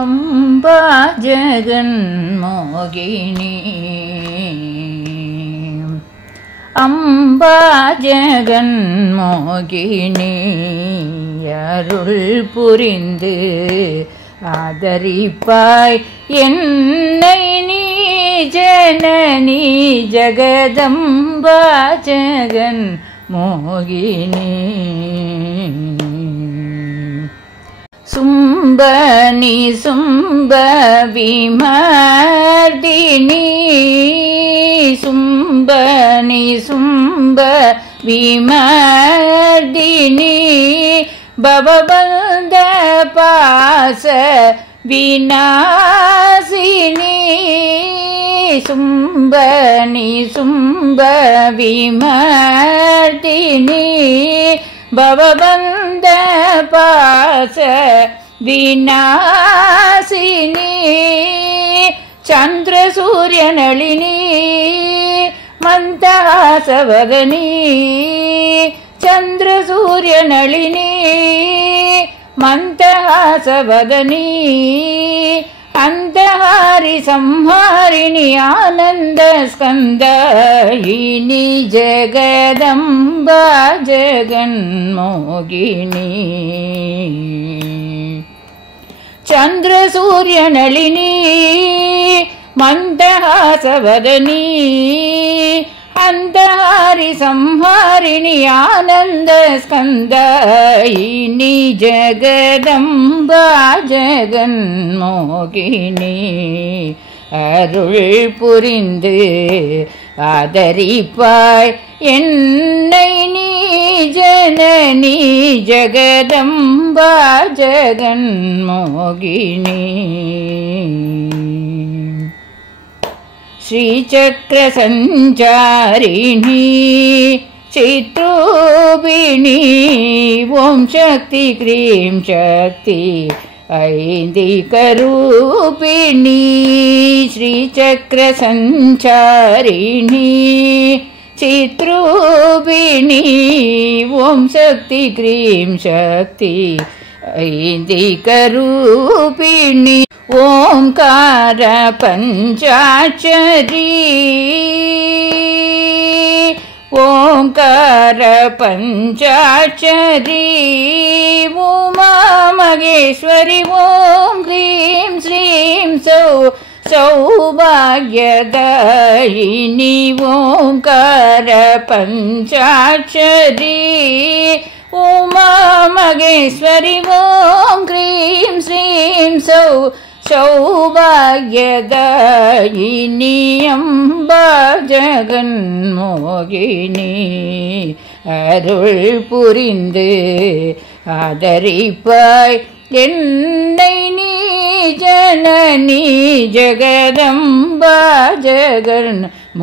अम्बा जगन्मोहिनी अम्बा जगन्मोहिनी अरुள் புரிந்து ஆதரிப்பாய் என்னை நீ ஜனனி ஜகதம்பா ஜகன்மோகினி சும்பனி சும்ப விமர்தினி சும்பனி சும்ப விமர்தினி பவபந்த பாச விநாசினி சும்பனி சும்ப விமர்தினி பவபந்த பாச விநாசினி சந்திர சூரிய நளினி மந்தஹாசவதனி चंद्र सूर्य नलिनी मंदहासवदनी अंतहारि संहारिणी आनंद स्कंदयिनी जगदंबा जगन्मोहिनी चंद्र सूर्य नलिनी मंदहासवदनी अंतहारि संहारिणी आनंद स्कंदयिनी जगदंबा जगन्मोहिनी अरुள் புரிந்து ஆதரிப்பாய் என்னை நீ ஜனனி ஜகதம்பா ஜகன்மோகினி श्रीचक्र संचारिणी चित्रूपिणी ओम शक्ति क्रीं शक्ति ऐन्दिकरूपिणी श्रीचक्र संचारिणी चित्रूपिणी ओम शक्ति क्रीं शक्ति ऐन्दिकरूपिणी ओंकार पंचाक्षरी ओंकार पंचाक्षरी उमा महेश्वरी ओं ह्रीं श्रीं सौभाग्यदायिनी ओंकार पंचाक्षरी उमा महेश्वरी ओं ह्रीं श्रीं सौभाग्यदायिनी अम्बा जगन्मोहिनी अरुள் புரிந்து ஆதரிப்பாய் என்னை நீ ஜனனி ஜகதம்பா ஜகன்மோகினி